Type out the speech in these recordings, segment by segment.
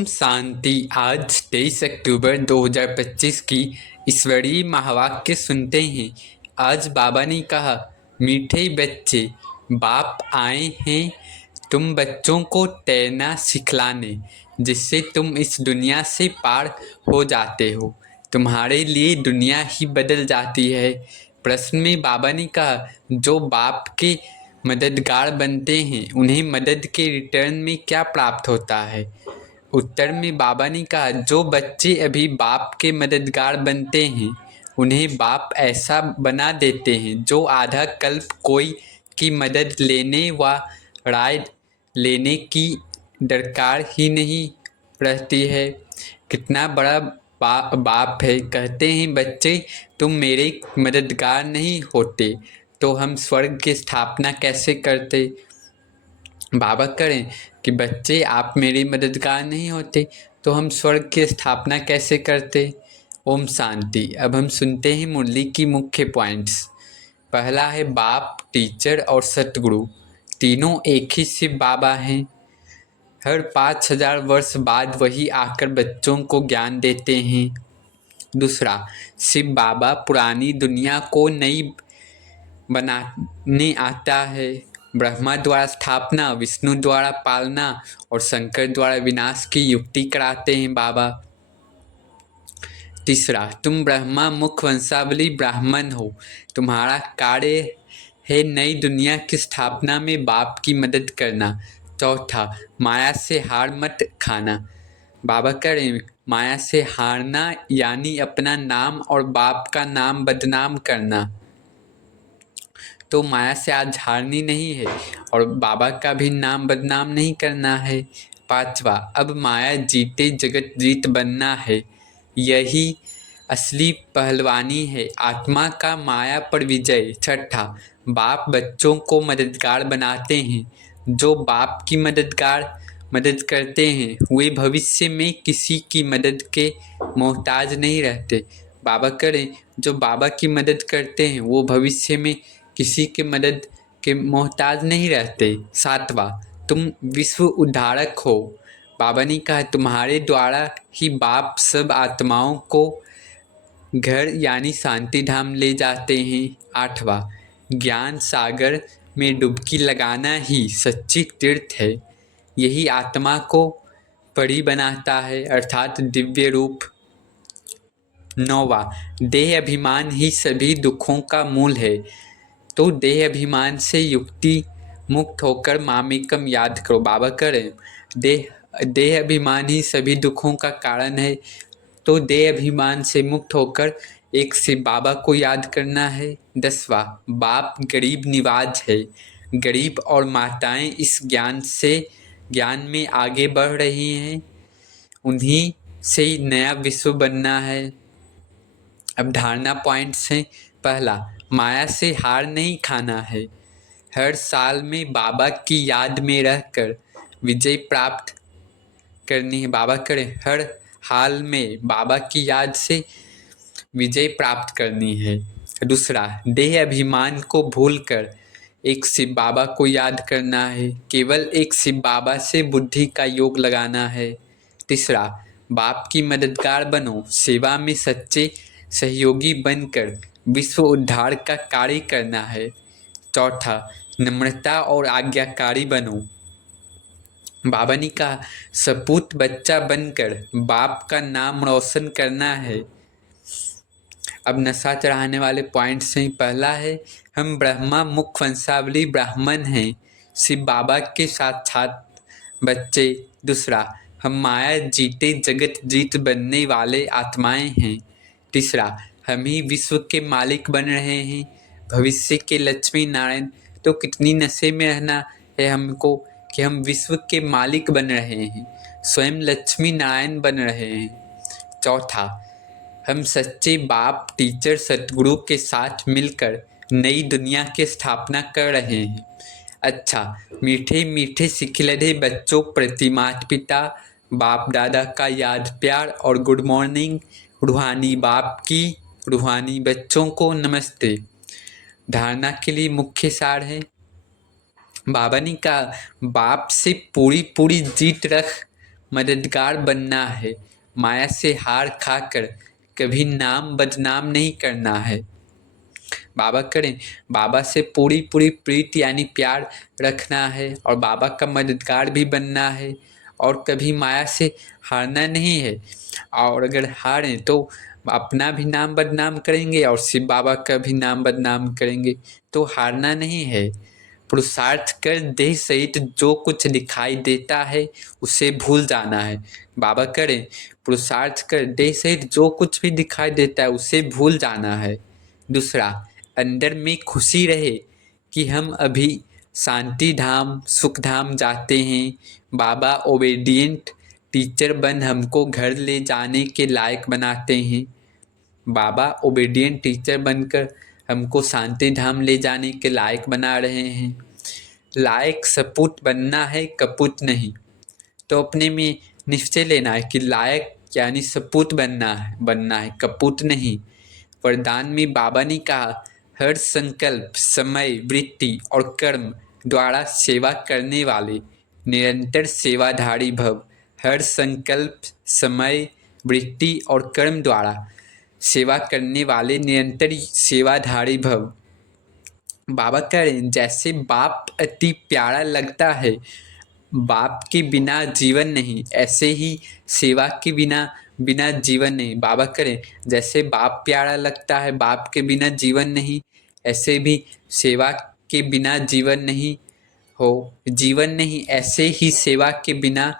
ओम शांति। आज 23 अक्टूबर 2025 की ईश्वरीय महावाक्य सुनते हैं। आज बाबा ने कहा, मीठे बच्चे, बाप आए हैं तुम बच्चों को तैरना सिखलाने, जिससे तुम इस दुनिया से पार हो जाते हो। तुम्हारे लिए दुनिया ही बदल जाती है। प्रश्न में बाबा ने कहा, जो बाप के मददगार बनते हैं उन्हें मदद के रिटर्न में क्या प्राप्त होता है? उत्तर में बाबा ने कहा, जो बच्चे अभी बाप के मददगार बनते हैं उन्हें बाप ऐसा बना देते हैं जो आधा कल्प कोई की मदद लेने व राय लेने की दरकार ही नहीं रहती है। कितना बड़ा बाप है। कहते हैं, बच्चे तुम मेरे मददगार नहीं होते तो हम स्वर्ग की स्थापना कैसे करते? बाबा करें कि बच्चे आप मेरे मददगार नहीं होते तो हम स्वर्ग की स्थापना कैसे करते? ओम शांति। अब हम सुनते हैं मुरली की मुख्य पॉइंट्स। पहला है, बाप, टीचर और सतगुरु तीनों एक ही शिव बाबा हैं। हर 5000 वर्ष बाद वही आकर बच्चों को ज्ञान देते हैं। दूसरा, शिव बाबा पुरानी दुनिया को नई बनाने आता है। ब्रह्मा द्वारा स्थापना, विष्णु द्वारा पालना और शंकर द्वारा विनाश की युक्ति कराते हैं बाबा। तीसरा, तुम ब्रह्मा मुख वंशावली ब्राह्मण हो। तुम्हारा कार्य है नई दुनिया की स्थापना में बाप की मदद करना। चौथा, माया से हार मत खाना। बाबा करें, माया से हारना यानी अपना नाम और बाप का नाम बदनाम करना। तो माया से आज हारनी नहीं है और बाबा का भी नाम बदनाम नहीं करना है। पांचवा, अब माया जीते जगत जीत बनना है। यही असली पहलवानी है, आत्मा का माया पर विजय। छठा, बाप बच्चों को मददगार बनाते हैं। जो बाप की मदद करते हैं वे भविष्य में किसी की मदद के मोहताज नहीं रहते। बाबा करें, जो बाबा की मदद करते हैं वो भविष्य में किसी के मदद के मोहताज नहीं रहते। सातवां, तुम विश्व उद्धारक हो। बाबा ने कहा, तुम्हारे द्वारा ही बाप सब आत्माओं को घर यानी शांति धाम ले जाते हैं। आठवां, ज्ञान सागर में डुबकी लगाना ही सच्ची तीर्थ है। यही आत्मा को परी बनाता है अर्थात दिव्य रूप। नौवां, देह अभिमान ही सभी दुखों का मूल है। तो देह अभिमान से युक्ति मुक्त होकर मामेकम याद करो। बाबा करें, देह अभिमान ही सभी दुखों का कारण है। तो देह अभिमान से मुक्त होकर एक शिव बाबा को याद करना है। 10वां, बाप गरीब निवाज है। गरीब और माताएं इस ज्ञान में आगे बढ़ रही हैं, उन्हीं से नया विश्व बनना है। अब धारणा पॉइंट्स हैं। पहला, माया से हार नहीं खाना है। हर साल में बाबा की याद में रहकर विजय प्राप्त करनी है। बाबा करें, हर हाल में बाबा की याद से विजय प्राप्त करनी है। दूसरा, देह अभिमान को भूलकर एक शिव बाबा को याद करना है। केवल एक शिव बाबा से बुद्धि का योग लगाना है। तीसरा, बाप की मददगार बनो। सेवा में सच्चे सहयोगी बनकर विश्व उद्धार का कार्य करना है। चौथा, नम्रता और आज्ञाकारी बनो। बाबा ने कहा, सपूत बच्चा बनकर बाप का नाम रोशन करना है। अब नशा चढ़ाने वाले पॉइंट्स हैं। पहला है, हम ब्रह्मा मुख वंशावली ब्राह्मण हैं, शिव बाबा के साक्षात बच्चे। दूसरा, हम माया जीते जगत जीत बनने वाले आत्माएं हैं। तीसरा, हम ही विश्व के मालिक बन रहे हैं, भविष्य के लक्ष्मी नारायण। तो कितनी नशे में रहना है हमको कि हम विश्व के मालिक बन रहे हैं, स्वयं लक्ष्मी नारायण बन रहे हैं। चौथा, हम सच्चे बाप टीचर सतगुरु के साथ मिलकर नई दुनिया की स्थापना कर रहे हैं। अच्छा, मीठे मीठे सिखिलधे बच्चों प्रति माता पिता बाप दादा का याद प्यार और गुड मॉर्निंग। रूहानी बाप की रूहानी बच्चों को नमस्ते। धारणा के लिए मुख्य सार है। बाबा ने कहा, बाप से पूरी जीत रख मददगार बनना है, माया से हार खाकर कभी नाम बदनाम नहीं करना है। बाबा करें, बाबा से पूरी पूरी प्रीति यानी प्यार रखना है और बाबा का मददगार भी बनना है और कभी माया से हारना नहीं है। और अगर हारें तो अपना भी नाम बदनाम करेंगे और शिव बाबा का भी नाम बदनाम करेंगे, तो हारना नहीं है। पुरुषार्थ कर देह सहित जो कुछ दिखाई देता है उसे भूल जाना है। बाबा करें, पुरुषार्थ कर देह सहित जो कुछ भी दिखाई देता है उसे भूल जाना है। दूसरा, अंदर में खुशी रहे कि हम अभी शांति धाम सुख धाम जाते हैं। बाबा ओबेडिएंट टीचर बन हमको घर ले जाने के लायक बनाते हैं। बाबा ओबेडिएंट टीचर बनकर हमको शांति धाम ले जाने के लायक बना रहे हैं। लायक सपूत बनना है, कपूत नहीं। तो अपने में निश्चय लेना है कि लायक यानी सपूत बनना है, कपूत नहीं। वरदान में बाबा ने कहा, हर संकल्प समय वृत्ति और कर्म द्वारा सेवा करने वाले निरंतर सेवाधारी भव। हर संकल्प समय वृत्ति और कर्म द्वारा सेवा करने वाले निरंतर सेवाधारी भव। बाबा कह रहे हैं, जैसे बाप अति प्यारा लगता है, बाप के बिना जीवन नहीं, ऐसे ही सेवा के बिना बिना जीवन नहीं। बाबा करें, जैसे बाप प्यारा लगता है, बाप के बिना जीवन नहीं, ऐसे भी सेवा के बिना जीवन नहीं हो, जीवन नहीं ऐसे ही सेवा के बिना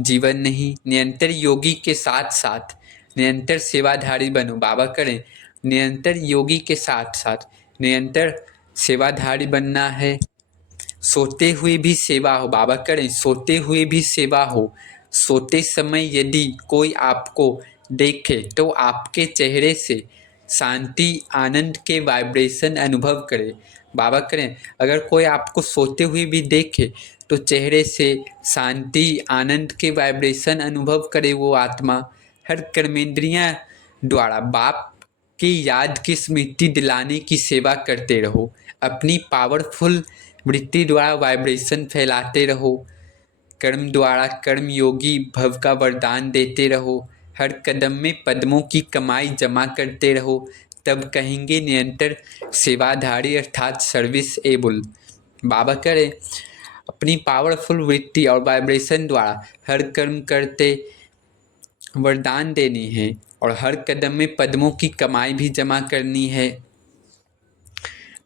जीवन नहीं। निरंतर योगी के साथ साथ निरंतर सेवाधारी बनो। बाबा करें, निरंतर योगी के साथ साथ निरंतर सेवाधारी बनना है। सोते हुए भी सेवा हो। बाबा करें, सोते हुए भी सेवा हो। सोते समय यदि कोई आपको देखे तो आपके चेहरे से शांति आनंद के वाइब्रेशन अनुभव करे। बाबा करें, अगर कोई आपको सोते हुए भी देखे तो चेहरे से शांति आनंद के वाइब्रेशन अनुभव करे वो आत्मा। हर कर्मेंद्रियां द्वारा बाप की याद की स्मृति दिलाने की सेवा करते रहो। अपनी पावरफुल वृत्ति द्वारा वाइब्रेशन फैलाते रहो। कर्म द्वारा कर्म योगी भव का वरदान देते रहो। हर कदम में पद्मों की कमाई जमा करते रहो, तब कहेंगे निरंतर सेवाधारी अर्थात सर्विस एबल। बाबा करें, अपनी पावरफुल वृत्ति और वाइब्रेशन द्वारा हर कर्म करते वरदान देनी है और हर कदम में पद्मों की कमाई भी जमा करनी है।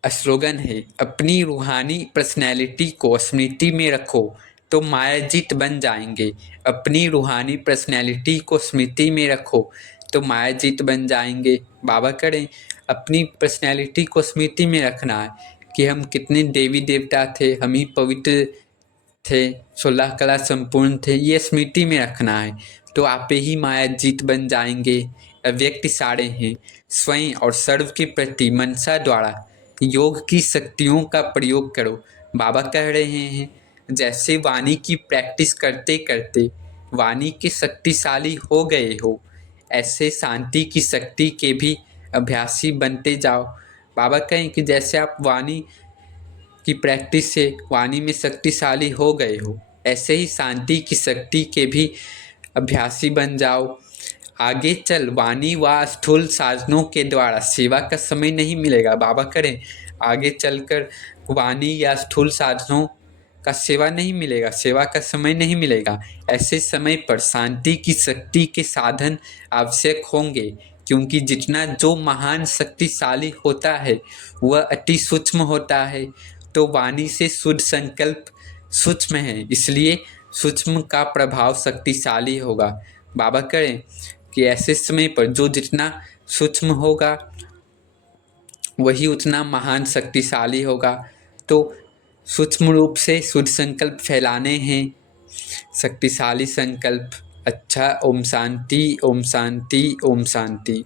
स्लोगन है, अपनी रूहानी पर्सनैलिटी को स्मृति में रखो तो मायाजीत बन जाएंगे। अपनी रूहानी पर्सनैलिटी को स्मृति में रखो तो मायाजीत बन जाएंगे। बाबा करें, अपनी पर्सनैलिटी को स्मृति में रखना है कि हम कितने देवी देवता थे, हम ही पवित्र थे, 16 कला संपूर्ण थे, ये स्मृति में रखना है तो आप ही मायाजीत बन जाएंगे। अव्यक्त इशारे हैं, स्वयं और सर्व के प्रति मनसा द्वारा योग की शक्तियों का प्रयोग करो। बाबा कह रहे हैं, जैसे वाणी की प्रैक्टिस करते करते वाणी के शक्तिशाली हो गए हो, ऐसे शांति की शक्ति के भी अभ्यासी बनते जाओ। बाबा कहें कि जैसे आप वाणी की प्रैक्टिस से वाणी में शक्तिशाली हो गए हो, ऐसे ही शांति की शक्ति के भी अभ्यासी बन जाओ। आगे चल वाणी व स्थूल साधनों के द्वारा सेवा का समय नहीं मिलेगा। बाबा करें, आगे चलकर वाणी या स्थूल साधनों का सेवा नहीं मिलेगा, सेवा का समय नहीं मिलेगा। ऐसे समय पर शांति की शक्ति के साधन आवश्यक होंगे, क्योंकि जितना जो महान शक्तिशाली होता है वह अति सूक्ष्म होता है। तो वाणी से शुद्ध संकल्प सूक्ष्म है, इसलिए सूक्ष्म का प्रभाव शक्तिशाली होगा। बाबा करें कि ऐसे समय पर जो जितना सूक्ष्म होगा वही उतना महान शक्तिशाली होगा। तो सूक्ष्म रूप से शुद्ध संकल्प फैलाने हैं, शक्तिशाली संकल्प। अच्छा, ओम शांति, ओम शांति, ओम शांति।